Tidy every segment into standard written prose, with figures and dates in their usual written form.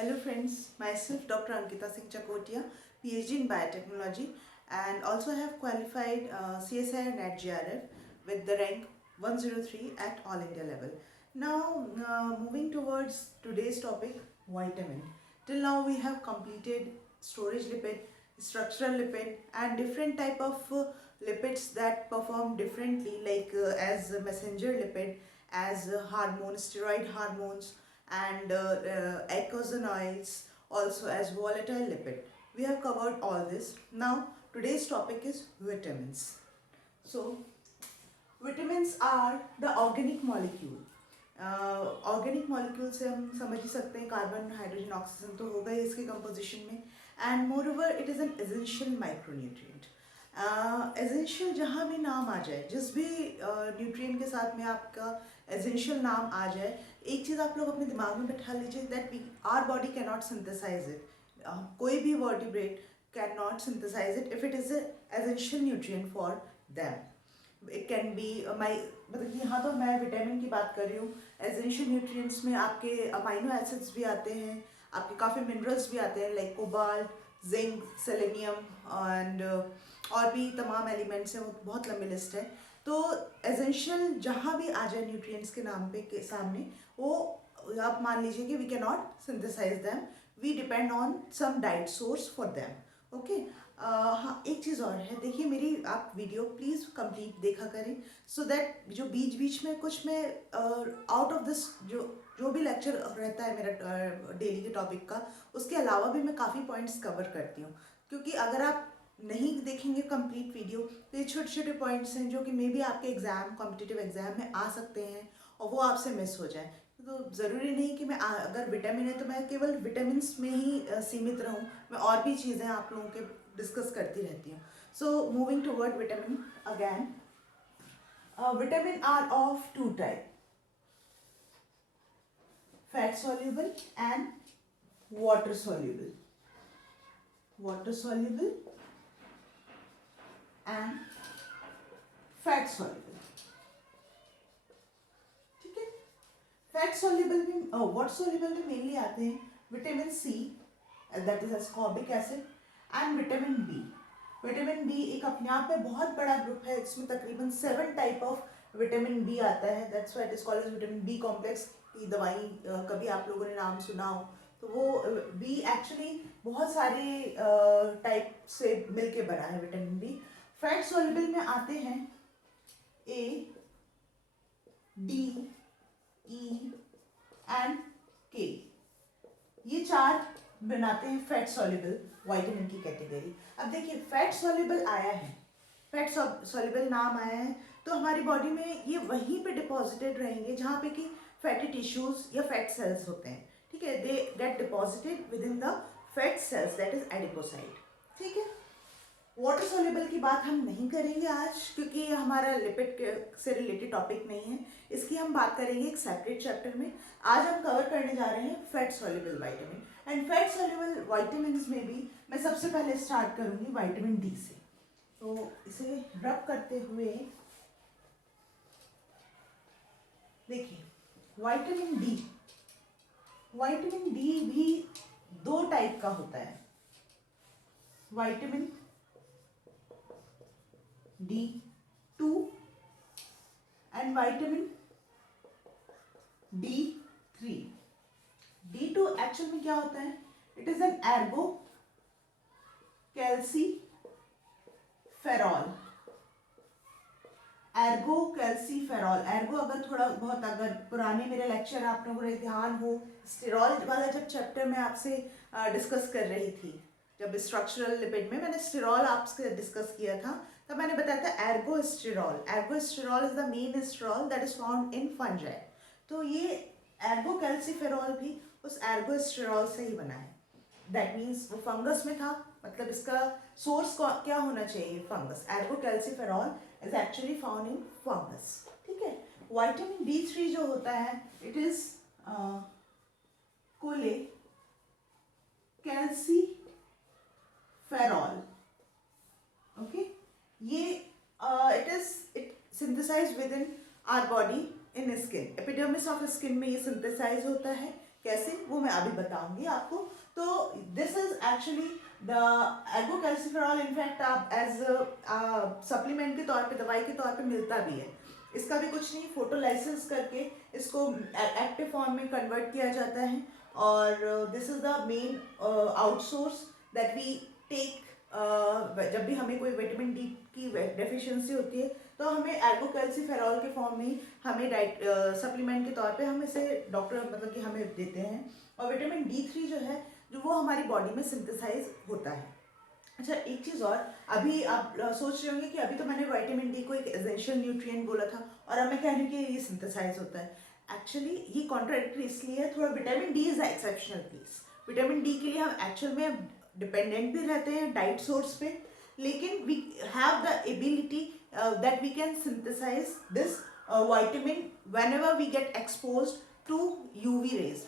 Hello friends, myself Dr. Ankita Singh Chakotia, PhD in Biotechnology, and also have qualified CSIR NET GRF with the rank 103 at All India level. Now moving towards today's topic, vitamin. Till now we have completed storage lipid, structural lipid and different type of lipids that perform differently like as a messenger lipid, as hormone, steroid hormones and eicosanoids, also as volatile lipid. We have covered all this. Now today's topic is vitamins. So vitamins are the organic molecule. Organic molecule से हम समझ ही सकते हैं carbon hydrogen oxygen तो होगा ही इसके composition में and more over it is an essential micronutrient. Essential जहाँ भी नाम आ जाए, जिस भी न्यूट्रिएंट के साथ में आपका एसेंशियल नाम आ जाए, एक चीज़ आप लोग अपने दिमाग में बैठा लीजिए that we are body can not synthesize it. कोई भी vertebrate can not synthesize it if it is essential nutrient for them. It can be my, मतलब कि यहाँ तो मैं विटामिन की बात कर रही हूँ। एसेंशियल न्यूट्रिएंट्स में आपके अमाइनो एसिड्स भी आते हैं, आपके काफ़ी मिनरल्स भी आते हैं like cobalt, zinc, selenium and और भी तमाम एलिमेंट्स हैं, वो बहुत लंबी लिस्ट है। तो एसेंशियल जहाँ भी आ जाए न्यूट्रिएंट्स के नाम पे के सामने, वो आप मान लीजिए कि we can not synthesize them, we depend on some diet source for them. Okay. हाँ, एक चीज़ और है, देखिए मेरी आप वीडियो प्लीज़ कंप्लीट देखा करें सो दैट जो बीच बीच में कुछ मैं आउट ऑफ दिस जो जो भी लेक्चर रहता है मेरा डेली के टॉपिक का, उसके अलावा भी मैं काफ़ी पॉइंट्स कवर करती हूँ। क्योंकि अगर आप नहीं देखेंगे कंप्लीट वीडियो तो ये छोटे छोटे पॉइंट्स हैं जो कि मे बी आपके एग्ज़ाम, कॉम्पिटिटिव एग्ज़ाम में आ सकते हैं और वो आपसे मिस हो जाए। तो ज़रूरी नहीं कि मैं अगर विटामिन है तो मैं केवल विटामिन्स में ही सीमित रहूं, मैं और भी चीज़ें आप लोगों के डिस्कस करती रहती हूँ। So moving toward vitamin again, vitamin are of two type, fat soluble and water soluble, water soluble and fat soluble। ठीक है, फैट soluble में वाटर soluble में मेनली आते हैं vitamin C, that is ascorbic acid, and vitamin B. Vitamin B एक अपने आप में बहुत बड़ा ग्रुप है, इसमें तकरीबन 7 टाइप ऑफ विटामिन बी आता है, that's why it is called as vitamin B complex. की दवाई कभी आप लोगों ने नाम सुना हो तो वो बी एक्चुअली बहुत सारे टाइप से मिलके बना है विटामिन बी। फैट सोल्यूबल में आते हैं ए, डी, ई एंड के, ये 4 बनाते हैं फैट सॉल्युबल विटामिन की कैटेगरी। अब देखिए फैट सॉल्युबल आया है, फैट सॉल्युबल नाम आया है तो हमारी बॉडी में ये वहीं पे डिपॉजिटेड रहेंगे जहाँ पे कि फैटी टिश्यूज या फैट सेल्स होते हैं। ठीक है, they get deposited with in the fat cells, that is adipocyte. ठीक है, वाटर सोल्यूबल की बात हम नहीं करेंगे आज क्योंकि ये हमारा लिपिड से रिलेटेड टॉपिक नहीं है, इसकी हम बात करेंगे एक सेपरेट चैप्टर में। आज हम कवर करने जा रहे हैं fat soluble vitamin, and fat soluble vitamins में भी मैं सबसे पहले स्टार्ट करूंगी विटामिन डी से। तो इसे रब करते हुए देखिए विटामिन डी, विटामिन डी भी 2 टाइप का होता है, vitamin D2 and vitamin D3। D2 actual में क्या होता है? It is an Ergo calciferol, Ergo calciferol. Ergo अगर थोड़ा बहुत अगर पुराने मेरे लेक्चर आप लोगों को ध्यान हो, स्टेरॉल वाला जब चैप्टर में आपसे डिस्कस कर रही थी, जब स्ट्रक्चरल लिपिड में मैंने स्टेरॉल आपसे डिस्कस किया था, तब मैंने बताया था ergosterol. Ergosterol is the main sterol that is found in fungi. तो ये एर्गो कैल्सीफेरॉल भी उस एर्गोस्टेरॉल से ही बना है। दैट मीन्स वो फंगस में था, मतलब इसका सोर्स क्या होना चाहिए? Fungus. Ergocalciferol is actually found in fungus. ठीक है, विटामिन D3 जो होता है it is cholecalciferol. Okay, ये it synthesize with in our body in skin, epidermis of skin में ये सिंथेसाइज होता है, कैसे वो मैं अभी बताऊंगी आपको। तो this is actually the ergocalciferol, in fact आप एज सप्लीमेंट के तौर पे, दवाई के तौर पे मिलता भी है। इसका भी कुछ नहीं, फोटोलाइसिस करके इसको एक्टिव फॉर्म में कन्वर्ट किया जाता है, और this is the main outsource that we take. जब भी हमें कोई विटामिन डी की डेफिशिएंसी होती है तो हमें एर्गोकैल्सिफेरॉल के फॉर्म में ही हमें डाइट सप्लीमेंट के तौर पे हम इसे डॉक्टर मतलब कि हमें देते हैं। और विटामिन D3 जो है, जो वो हमारी बॉडी में सिंथेसाइज होता है। अच्छा, एक चीज़ और, अभी आप सोच रहे होंगे कि अभी तो मैंने विटामिन डी को एक एसेंशियल न्यूट्रिएंट बोला था और अब मैं कह रही हूँ कि ये सिंथेसाइज होता है। एक्चुअली ये कॉन्ट्राडिक्टरी इसलिए है, थोड़ा vitamin D is exceptional case. Vitamin D के लिए हम एक्चुअल में डिपेंडेंट भी रहते हैं डाइट सोर्स पे, लेकिन we have the ability that we can synthesize this vitamin whenever we get exposed to UV rays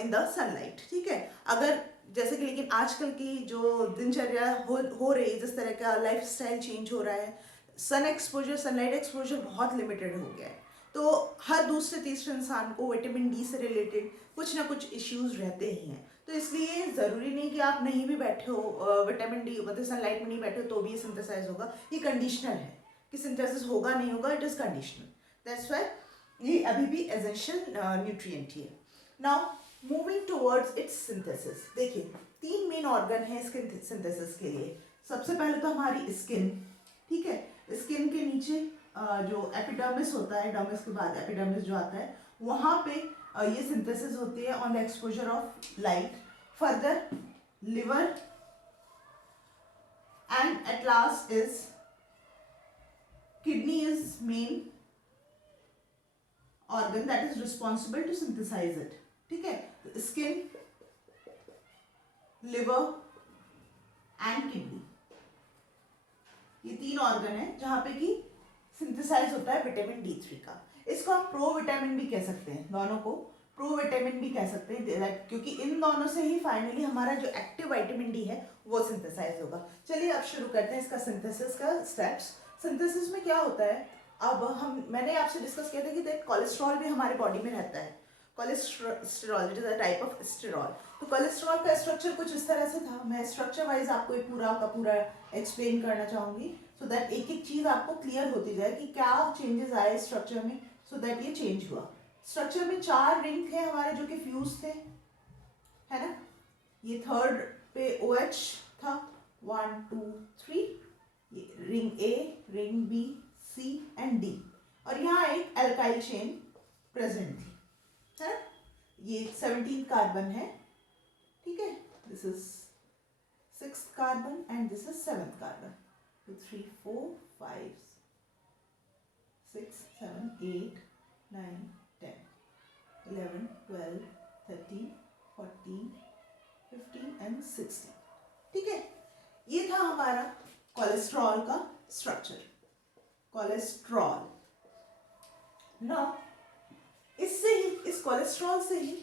in the sunlight। ठीक है, अगर जैसे कि, लेकिन आजकल की जो दिनचर्या हो रही है, जिस तरह का लाइफ स्टाइल चेंज हो रहा है, सन एक्सपोजर, सनलाइट एक्सपोजर बहुत लिमिटेड हो गया है, तो हर दूसरे तीसरे इंसान को विटामिन डी से रिलेटेड कुछ ना कुछ इश्यूज रहते ही हैं। तो इसलिए ज़रूरी नहीं कि आप नहीं भी बैठे हो विटामिन डी मतलब सनलाइट में नहीं बैठे हो तो भी ये सिंथेसाइज होगा। ये कंडीशनल है कि सिंथेसिस होगा नहीं होगा, it is conditional. That's why ये अभी भी एसेंशियल न्यूट्रिएंट ही है। Now moving towards it's synthesis, देखिए 3 मेन ऑर्गन है इसके सिंथेसिस के लिए। सबसे पहले तो हमारी स्किन, ठीक है, स्किन के नीचे जो एपिडर्मिस होता है, डर्मिस के बाद एपिडर्मिस जो आता है, वहाँ पे ये सिंथेसिस होती है on the exposure of light. Further liver and at last is kidney is main organ that is responsible to synthesize it। ठीक है, स्किन, लिवर एंड किडनी, ये 3 ऑर्गन है जहां पे कि सिंथेसाइज होता है विटामिन D3 का। इसको हम प्रो विटामिन भी कह सकते हैं, दोनों को प्रो विटामिन भी कह सकते हैं, क्योंकि इन दोनों से ही फाइनली हमारा जो एक्टिव विटामिन डी है वो सिंथेसाइज होगा। चलिए अब शुरू करते हैं इसका सिंथेसिस का स्टेप्स। सिंथेसिस में क्या होता है, अब मैंने आपसे डिस्कस किया था कि कोलेस्ट्रॉल भी हमारे बॉडी में रहता है। Cholesterol it is a type of sterol. तो कोलेस्ट्रॉल का स्ट्रक्चर कुछ इस तरह से था। मैं स्ट्रक्चर वाइज आपको ये पूरा का पूरा एक्सप्लेन करना चाहूँगी, सो दैट एक एक चीज़ आपको क्लियर होती जाए कि क्या चेंजेस आए स्ट्रक्चर में, सो दैट ये चेंज हुआ। स्ट्रक्चर में 4 रिंग थे हमारे जो कि फ्यूज थे, है ना। ये थर्ड पे OH था, 1 2 3, ये ring A, ring B, C and D, और यहाँ एक एल्काइल चेन प्रेजेंट थी, है। ये 17 कार्बन है, ठीक है। This is 6th carbon and this is 7th carbon. 2 3 4 5 6 7 8 9 10 11 12 13 14 15 and 16, ठीक है। ये था हमारा कोलेस्ट्रॉल का स्ट्रक्चर, कोलेस्ट्रॉल। ना इससे ही, इस कोलेस्ट्रॉल से ही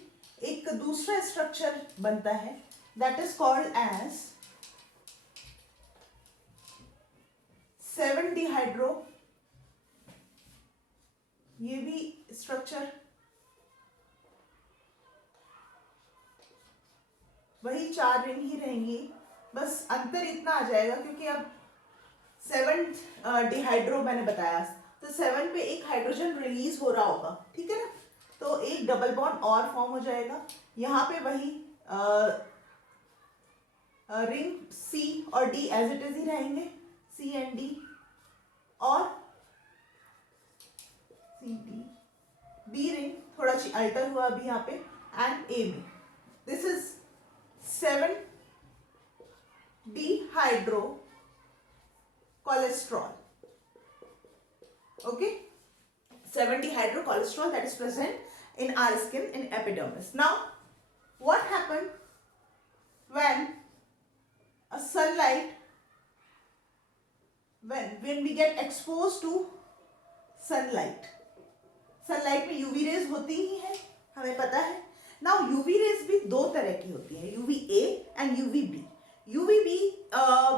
एक दूसरा स्ट्रक्चर बनता है, दैट इज कॉल्ड एज 7-डिहाइड्रो। ये भी स्ट्रक्चर वही 4 रिंग ही रहेंगी, बस अंतर इतना आ जाएगा क्योंकि अब 7 डिहाइड्रो मैंने बताया, तो 7 पे एक हाइड्रोजन रिलीज हो रहा होगा, ठीक है ना। तो एक डबल बॉन्ड और फॉर्म हो जाएगा। यहाँ पे वही रिंग C और D एज इट इज ही रहेंगे, C एंड D, और C D B रिंग थोड़ा अल्टर हुआ अभी यहाँ पे, एंड A में। दिस इज 7-डिहाइड्रो cholesterol, okay, 7-dehydro cholesterol that is present in our skin in epidermis. Now what happened when a sunlight, when we get exposed to sunlight में UV rays होती ही है, हमें पता है। Now UV rays भी 2 तरह की होती है, UVA and UVB। UVB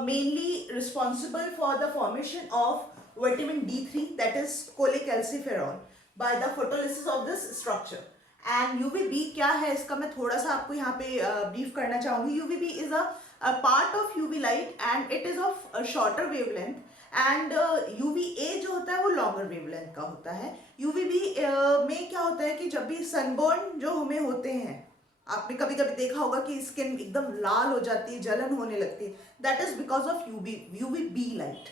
mainly responsible for the formation of vitamin D3, that is cholecalciferol, by the photolysis of this structure, and UVB क्या है इसका मैं थोड़ा सा आपको यहाँ पे ब्रीफ करना चाहूँगी. UVB is a part of UV light and it is of shorter wavelength. And UVA जो होता है वो लॉन्गर वेवलेंथ का होता है. यूवीबी में क्या होता है कि जब भी सनबर्न जो हमें होते हैं, आपने कभी कभी देखा होगा कि स्किन एकदम लाल हो जाती है, जलन होने लगती है, that is because of UVB light.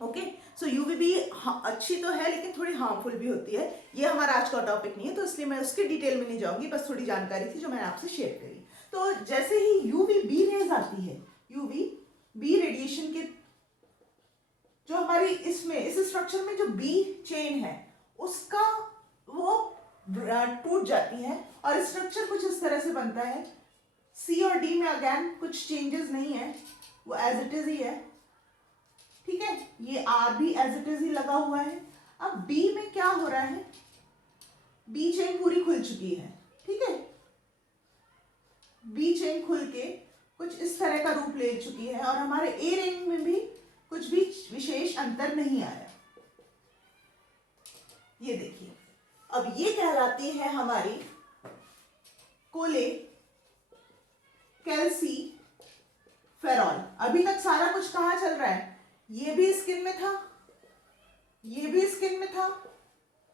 Okay, so UVB अच्छी तो है लेकिन थोड़ी हार्मफुल भी होती है. ये हमारा आज का टॉपिक नहीं है तो इसलिए मैं उसकी डिटेल में नहीं जाऊंगी, बस थोड़ी जानकारी थी जो मैंने आपसे शेयर करी. तो जैसे ही यूवीबी रेज आती है, यूवीबी रेडिएशन के जो हमारी इसमें इस स्ट्रक्चर में जो बी चेन है उसका वो टूट जाती है और स्ट्रक्चर कुछ इस तरह से बनता है. सी और डी में अगेन कुछ चेंजेस नहीं है, वो एज इट इज ही है. ठीक है, ये आर भी एज इट इज ही लगा हुआ है. अब बी में क्या हो रहा है, बी चेन पूरी खुल चुकी है. ठीक है, बी चेन खुल के कुछ इस तरह का रूप ले चुकी है और हमारे ए रिंग में भी कुछ भी विशेष अंतर नहीं आया. ये देखिए, अब ये कहलाती है हमारी कोले कैल्सी फेरॉल. अभी तक सारा कुछ कहाँ चल रहा है, ये भी स्किन में था, ये भी स्किन में था.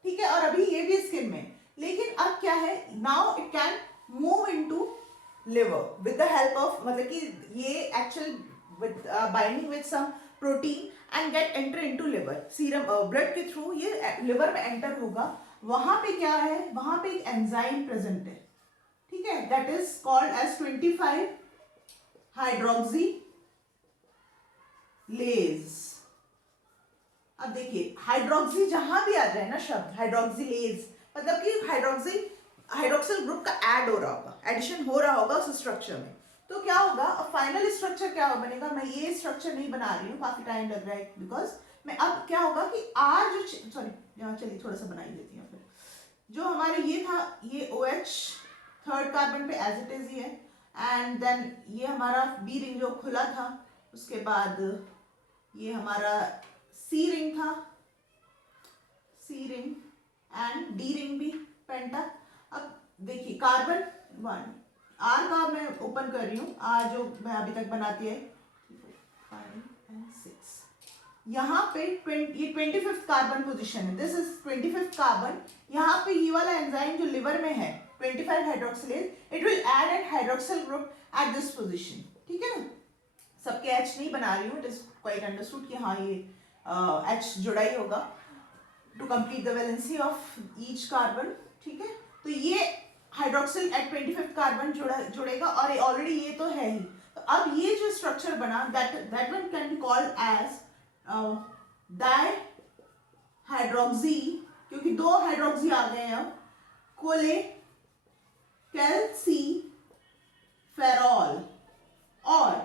ठीक है, और अभी ये भी स्किन में. लेकिन अब क्या है, now it can move into liver with the help of, मतलब कि ये actual with binding with some protein and get enter into liver. Serum blood के थ्रू ये लिवर में एंटर होगा. वहां पे क्या है, वहां पे एक एंजाइम प्रेजेंट है. ठीक है, that is called as 25 hydroxylase. अब देखिए, हाइड्रोक्सी जहां भी आ जाए ना शब्द हाइड्रोक्सीलेज, मतलब कि हाइड्रोक्सिल ग्रुप का ऐड हो रहा होगा, एडिशन हो रहा होगा उस स्ट्रक्चर में. तो क्या होगा, अब फाइनल स्ट्रक्चर क्या बनेगा, मैं ये स्ट्रक्चर नहीं बना रही हूँ, काफी टाइम लग रहा है बिकॉज मैं अब क्या होगा कि आर जो सॉरी यहाँ चलिए थोड़ा सा बना ही देती हूँ. फिर जो हमारे ये था, ये OH थर्ड कार्बन पे एज इट इज ही है. एंड देन ये हमारा बी रिंग जो खुला था, उसके बाद ये हमारा सी रिंग था, सी रिंग एंड डी रिंग भी पेंटा. अब देखिए कार्बन 1 आर का मैं ओपन कर रही हूँ, आर जो मैं अभी तक बनाती है 5 and 6. यहाँ पे ये 25th कार्बन पोजीशन है, दिस इज 25th कार्बन. यहाँ पे ये वाला एंजाइम जो लिवर में है 25 hydroxylase, it will add N hydroxyl group at this position. ठीक है ना, सबके H नहीं बना रही हूँ, इट इज क्वाइट अंडरस्टूड कि हाँ ये H जुड़ा ही होगा to complete the valency of each carbon. ठीक है, तो ये हाइड्रोक्सिल एट 25th कार्बन जुड़ेगा और ऑलरेडी ये तो है ही. तो अब ये जो स्ट्रक्चर बना, that one can be called as dihydroxy, क्योंकि 2 हाइड्रोक्सी आ गए हैं. अब कोले कैल्सी फेरॉल और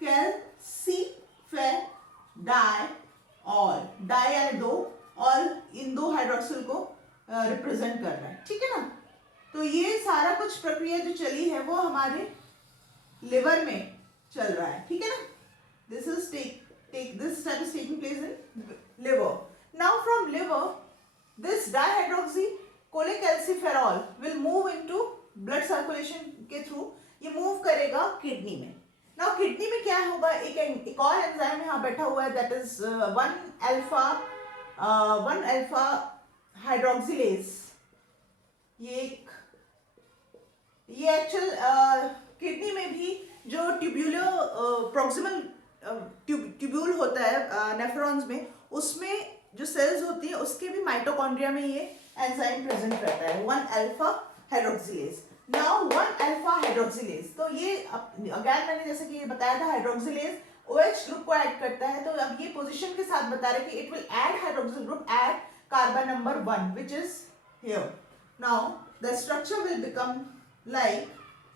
कैल्सी फेर डाई, और डाई यानी 2, और इन 2 हाइड्रोक्सिल को रिप्रेजेंट कर रहा है. ठीक है ना, तो ये सारा कुछ प्रक्रिया जो चली है वो हमारे लिवर में चल रहा है. ठीक है ना, this is this step is taking place in liver. Now from liver, this dihydroxy cholecalciferol will move into blood circulation के थ्रू ये मूव करेगा किडनी में. Now किडनी में क्या होगा, एक और एंजाइम यहाँ बैठा हुआ है, that is 1 alpha हाइड्रोक्सिलेज. ये एक्चुअल किडनी में भी जो प्रॉक्सिमल ट्यूब्यूल होता है नेफ्रॉन्स में, उसमें जो सेल्स होती है उसके भी माइटोकॉन्ड्रिया में ये एंजाइम प्रेजेंट रहता है 1 alpha hydroxylase. Now 1 alpha hydroxylase, तो ये अगेन मैंने जैसे कि ये बताया था हाइड्रोक्सिलेज OH ग्रुप को ऐड करता है. तो अब ये पोजीशन के साथ बता रहे कि it will add hydroxyl group at carbon number 1 which is here. Now the structure will become like,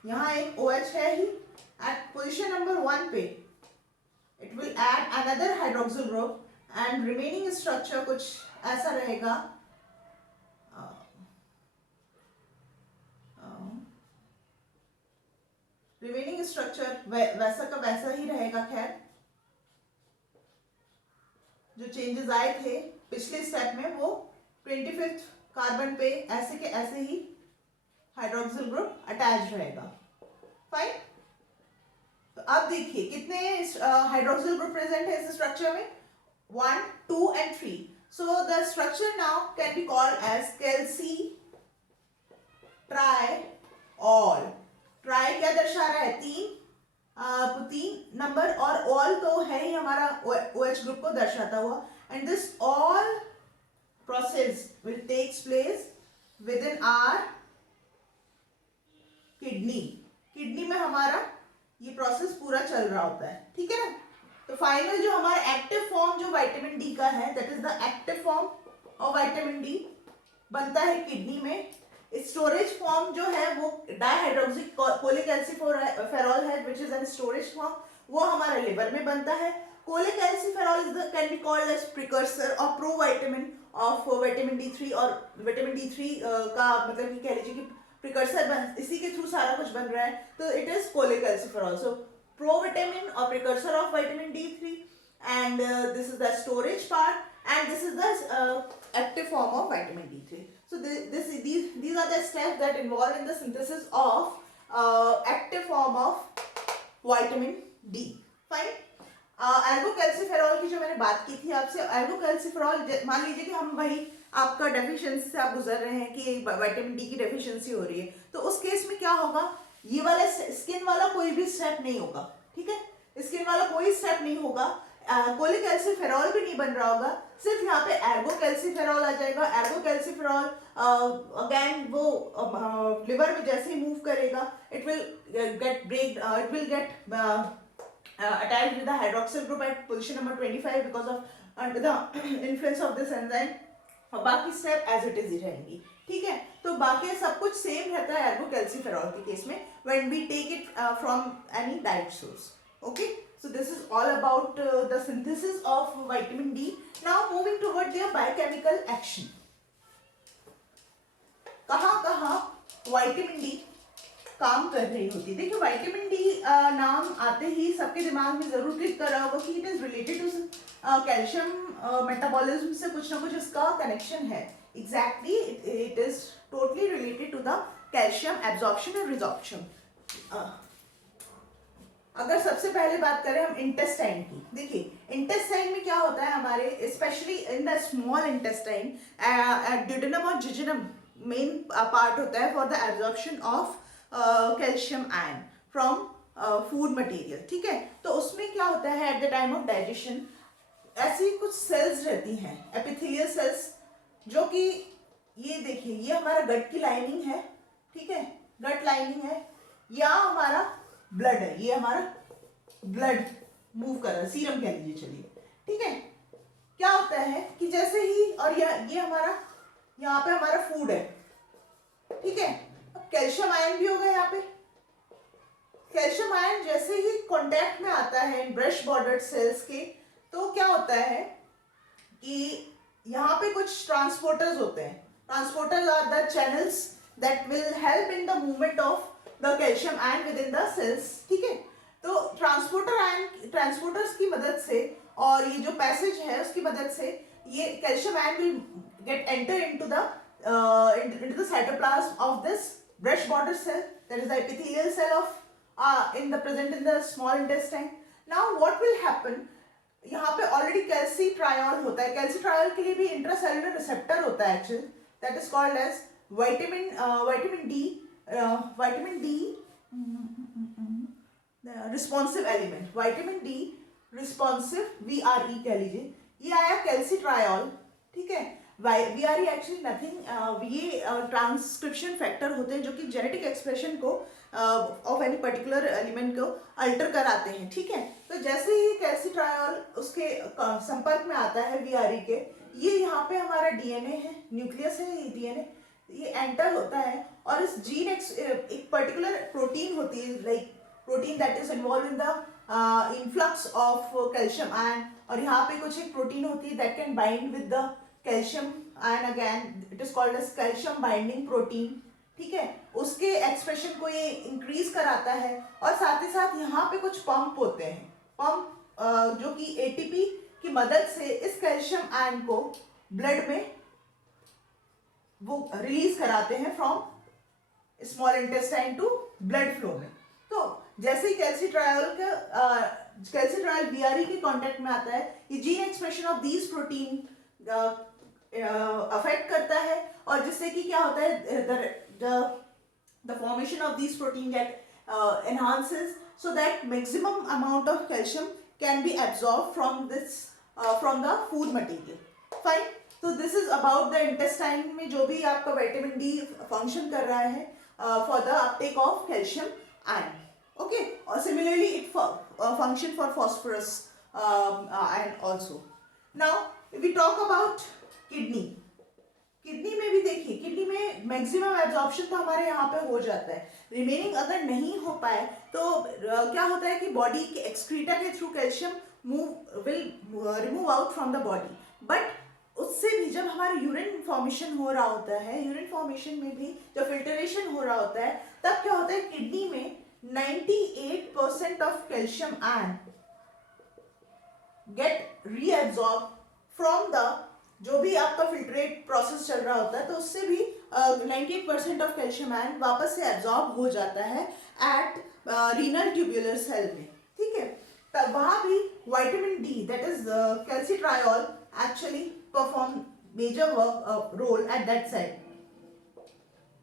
यहाँ एक OH है ही, एट पोजीशन नंबर 1 पे it will add another hydroxyl group and remaining structure कुछ ऐसा रहेगा. रिमेनिंग स्ट्रक्चर वैसा का वैसा ही रहेगा. खैर जो चेंजेस आए थे पिछले स्टेप में वो 25th कार्बन पे ऐसे के ऐसे ही हाइड्रोक्सिल ग्रुप अटैच रहेगा। फाइन। तो अब देखिए कितने हाइड्रोक्सिल ग्रुप प्रेजेंट है इस स्ट्रक्चर में, 1, 2 and 3. So the structure now can be called as calci triol. Try क्या दर्शा रहा है, 3 नंबर, और ऑल तो है ही हमारा OH ग्रुप को दर्शाता हुआ। And this all process will takes place with in our kidney में हमारा ये प्रोसेस पूरा चल रहा होता है, ठीक है ना। तो फाइनल जो हमारा एक्टिव फॉर्म जो विटामिन डी का है, that is the active form of vitamin D, बनता है किडनी में। स्टोरेज फॉर्म जो है वो डाइहाइड्रोक्सी कोलेकैल्सिफेरॉल है, which is an storage form, वो हमारा लिवर में बनता है। Cholecalciferol is can be called as precursor और प्रोविटामिन ऑफ विटामिन डी3, और विटामिन डी3 का मतलब कि कह लीजिए कि प्रिकर्सर इसी के थ्रू सारा कुछ बन रहा है, तो it is cholecalciferol. So provitamin और प्रिकर्सर ऑफ विटामिन डी3, and this is the storage part, and this is the active form of vitamin D3. So these are the steps that involve in the synthesis of active form of vitamin D. Fine. एल्गोकैल्सिफेरॉल की जो मैंने बात की थी आपसे, एल्गोकैल्सिफेरॉल मान लीजिए कि हम वही आपका डेफिशिएंसी से आप गुजर रहे हैं कि विटामिन डी की डेफिशिएंसी हो रही है, तो उस केस में क्या होगा, ये वाला स्किन वाला कोई भी स्टेप नहीं होगा, ठीक है, स्किन वाला कोई स्टेप नहीं होगा, कोलेकैल्सिफेरॉल भी नहीं बन रहा होगा, सिर्फ यहाँ पे एल्गोकैल्सिफेरॉल आ जाएगा। एल्गोकैल्सिफेरॉल अगेन वो लिवर में जैसे ही मूव करेगा, it will get attached with the hydroxyl group at position number 25 because of under the influence of this enzyme, और बाकी स्टेप एज इट इज ही रहेंगी, ठीक है। तो बाकी सब कुछ सेम रहता है एल्गोकैल्सिफेरॉल के केस में when we take it from any diet source. Okay, so this is all about the synthesis of vitamin D. Now moving toward their biochemical action. कहाँ vitamin D काम कर रही होती है। देखिए विटामिन डी नाम आते ही सबके दिमाग में जरूर क्लिक कर रहा होगा कि it is related to calcium metabolism से कुछ ना कुछ इसका कनेक्शन है। Exactly it is totally related to the calcium absorption और रिजॉर्प्शन। अगर सबसे पहले बात करें हम इंटेस्टाइन की, देखिए इंटेस्टाइन में क्या होता है हमारे, specially in the small intestine, duodenum और जिजेनम मेन पार्ट होता है for the absorption of calcium ion from food material, ठीक है। तो उसमें क्या होता है at the time of digestion, ऐसी कुछ सेल्स रहती हैं एपिथेलियल सेल्स, जो कि ये देखिए ये हमारा गट की लाइनिंग है, ठीक है, गट लाइनिंग है, या हमारा ब्लड है, ये हमारा ब्लड मूव कर रहा है, सीरम कह लीजिए, चलिए, ठीक है। क्या होता है कि जैसे ही, और ये हमारा यहाँ पे हमारा फूड है, ठीक है, कैल्शियम आयन भी होगा यहाँ पे। कैल्शियम आयन जैसे ही कांटेक्ट में आता है इन ब्रश बॉर्डर्ड सेल्स के, तो क्या होता है कि यहाँ पे कुछ ट्रांसपोर्टर्स होते हैं। Transporters are the channels that will help in the movement of the calcium ion with in the cells, ठीक है। तो ट्रांसपोर्टर्स की मदद से और ये जो पैसेज है उसकी मदद से ये calcium ion will get enter into the cytoplasm of this brush border cell, that is the epithelial cell of present in the small intestine. Now what will happen, यहाँ पे ऑलरेडी कैल्सीट्रायोल होता है, कैल्सीट्रायोल के लिए भी इंट्रासेलुलर रिसेप्टर होता है actually, that is called as vitamin D responsive element, vitamin D responsive, VRE कह लीजिए, ये आया कैल्सीट्रायोल, ठीक है। VRE एक्चुअली नथिंग, ये ट्रांसक्रिप्शन फैक्टर होते हैं जो कि जेनेटिक एक्सप्रेशन को ऑफ एनी पर्टिकुलर एलिमेंट को अल्टर कराते हैं, ठीक है। तो जैसे ही कैल्सीट्रायोल उसके संपर्क में आता है VRE के, ये यहाँ पे हमारा DNA है, न्यूक्लियस है ये DNA, ये एंटर होता है और इस जीन एक पर्टिकुलर प्रोटीन होती है, like protein that is involve in the influx of calcium ion, और यहाँ पे कुछ एक प्रोटीन होती है that can bind with the calcium ion, again it is called as calcium binding protein, ठीक है। उसके एक्सप्रेशन को ये इंक्रीज कराता है, और साथ ही साथ यहाँ पे कुछ पंप होते हैं, पंप जो कि ATP की मदद से इस कैल्शियम आयन को ब्लड में वो रिलीज कराते हैं from small intestine to blood flow में। तो जैसे ही कैल्सिट्रायल बीआरई के कांटेक्ट में आता है, ये gene expression of these protein affect करता है, और जिससे कि क्या होता है, the formation of these protein get enhances, so that maximum amount of calcium can be absorbed from this from the food material. Fine. So this is about the intestine में जो भी आपका vitamin D function कर रहा है for the uptake of calcium ion. Okay. Or similarly it function for phosphorus ion also. Now if we talk about kidney. Kidney में भी देखिए, किडनी में मैक्सिमम एब्जॉर्प्शन तो हमारे यहाँ पे हो जाता है, रिमेनिंग अगर नहीं हो पाए तो क्या होता है कि बॉडी के एक्सक्रीटा के through calcium remove out from the body, but उससे भी जब हमारा यूरिन फॉर्मेशन हो रहा होता है, यूरिन फॉर्मेशन में भी जब फिल्टरेशन हो रहा होता है, तब क्या होता है, किडनी में 98% of calcium ion get reabsorb from the, जो भी आपका फिल्ट्रेट प्रोसेस चल रहा होता है, तो उससे भी 98% ऑफ कैल्शियम आयन वापस से एब्जॉर्ब हो जाता है एट रीनल ट्यूबुलर सेल में। ठीक है, तब वहाँ भी vitamin D that is calcitriol actually perform major role at that side.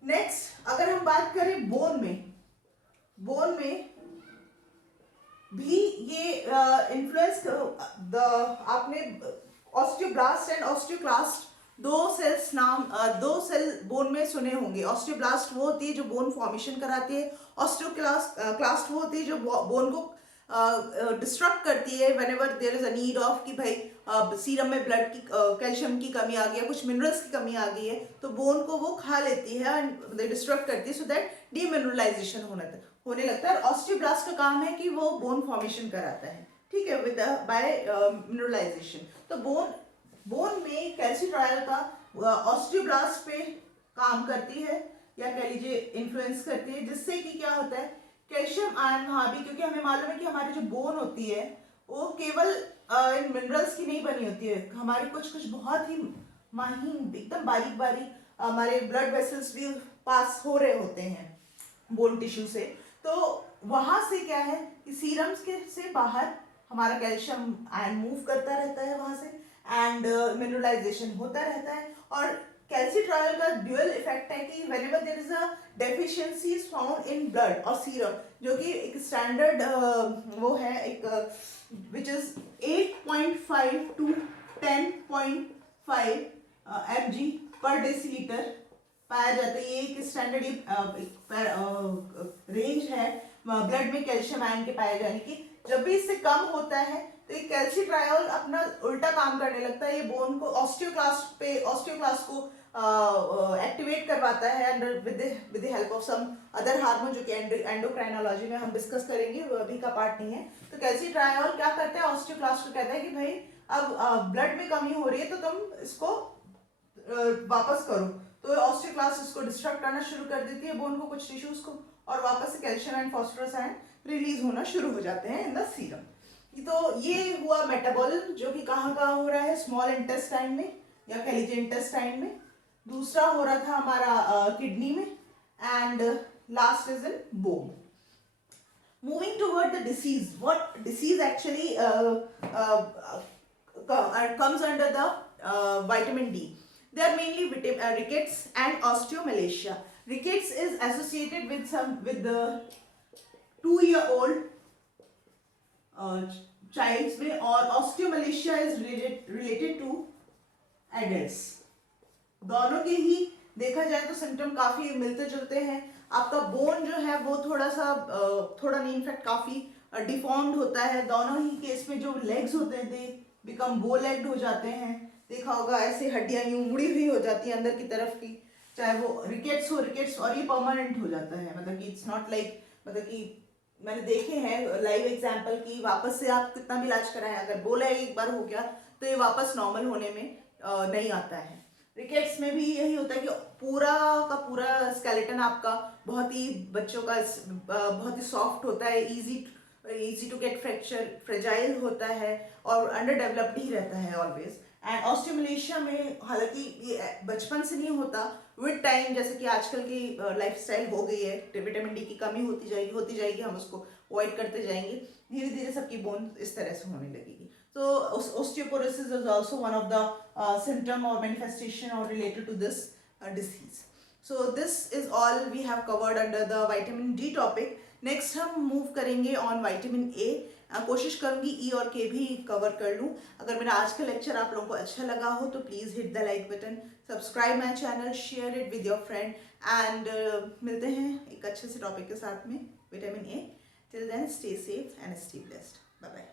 Next अगर हम बात करें बोन में भी ये इन्फ्लुएंस आपने ऑस्टियोब्लास्ट एंड ऑस्टियोक्लास्ट दो सेल बोन में सुने होंगे। ऑस्टियोब्लास्ट वो होती है जो बोन फॉर्मेशन कराती है, ऑस्टियोक्लास्ट वो होती है जो बोन को डिस्ट्रक्ट करती है whenever there is a need of कि भाई सीरम में ब्लड की कैल्शियम की कमी आ गई है, कुछ मिनरल्स की कमी आ गई है, तो बोन को वो खा लेती है एंड डिस्ट्रक्ट करती है, सो दैट डीमिनरलाइजेशन होने लगता है। ऑस्टियोब्लास्ट का काम है कि वो बोन फॉर्मेशन कराता है, ठीक है, विद बाय मिनरलाइजेशन। तो बोन में कैल्सिट्रायल का ऑस्टियोब्लास्ट पे काम करती है, या कह लीजिए इन्फ्लुएंस करती है, जिससे कि क्या होता है, कैल्शियम आयन वहाँ भी, क्योंकि हमें मालूम है कि हमारी जो बोन होती है वो केवल इन मिनरल्स की नहीं बनी होती है, हमारी कुछ बहुत ही महीन एकदम बारीक बारीक हमारे ब्लड वेसल्स भी पास हो रहे होते हैं बोन टिश्यू से। तो वहाँ से क्या है कि सीरम्स के से बाहर हमारा कैल्शियम आयन मूव करता रहता है वहाँ से, एंड मिनरलाइजेशन होता रहता है। और कैल्सिट्रायल का ड्यूअल इफेक्ट है कि whenever there is a deficiency found in blood और सीरम, जो कि एक स्टैंडर्ड वो है एक विच इज 8.5 to 10.5 mg पर डेसीलीटर पाया जाता है। ये एक स्टैंडर्ड रेंज है ब्लड में कैल्शियम आयन के पाए जाने की। जब भी इससे कम होता है तो ये कैल्सिट्रायोल अपना उल्टा काम करने लगता है, ये बोन को ऑस्टियोक्लास्ट को एक्टिवेट करवाता है and with the help of some other hormone, जो कि एंडोक्राइनोलॉजी में हम डिस्कस करेंगे, वो अभी का पार्ट नहीं है। तो कैल्सिट्रायोल क्या करता है, ऑस्टियोक्लास्ट को कहता है कि भाई अब ब्लड में कमी हो रही है तो तुम इसको वापस करो, तो ऑस्टियोक्लास्ट इसको डिस्ट्रक्ट करना शुरू कर देती है बोन को, कुछ टिश्यूज को, और वापस से calcium and phosphorus ion release होना शुरू हो जाते हैं इन द सीरम। तो ये हुआ मेटाबॉलिज्म, जो कि कहाँ कहाँ हो रहा है, स्मॉल इंटेस्टाइन में या कह लीजिए इंटेस्टाइन में, दूसरा हो रहा था हमारा किडनी में, and last is in bone. Moving toward the disease, what disease actually comes under the vitamin D? They are mainly rickets and osteomalacia. Rickets is associated with the 2-year-old childs में, और osteomalacia is related to adults. दोनों के ही देखा जाए तो symptom काफी मिलते जुलते हैं। आपका बोन जो है वो थोड़ा नहीं, इनफैक्ट काफी डिफॉर्म्ड होता है। दोनों ही केस में जो लेग्स होते हैं दे बिकम बो लेग्ड हो जाते हैं, देखा होगा ऐसे हड्डियां यूं मुड़ी हुई हो जाती है अंदर की तरफ की, चाहे वो रिकेट्स और ये परमानेंट हो जाता है, मतलब कि इट्स नॉट लाइक, मतलब कि मैंने देखे हैं लाइव एग्जांपल की वापस से आप कितना भी इलाज कराएं, अगर बो लेग एक बार हो गया तो ये वापस नॉर्मल होने में नहीं आता है। रिकेट्स में भी यही होता है कि पूरा का पूरा स्केलेटन आपका बहुत ही बच्चों का बहुत ही सॉफ्ट होता है, easy to get fracture, fragile होता है और अंडर डेवलप्ड ही रहता है ऑलवेज। एंड ऑस्टियोमलेशिया में हालांकि ये बचपन से नहीं होता, विद टाइम, जैसे कि आजकल की लाइफस्टाइल हो गई है, विटामिन डी की कमी होती जाएगी, हम उसको अवॉइड करते जाएंगे, धीरे धीरे सबकी बोन इस तरह से होने लगेगी. So osteoporosis is also one of the symptom or manifestation or related to this disease. So this is all we have covered under the vitamin D topic. Next हम मूव करेंगे ऑन विटामिन ए. कोशिश करूंगी ई और के भी cover कर लूँ. अगर मेरा आज का लेक्चर आप लोगों को अच्छा लगा हो तो please hit the like button, subscribe my channel, share it with your friend and मिलते हैं एक अच्छे से टॉपिक के साथ में, vitamin A. Till then stay safe and stay blessed. Bye bye.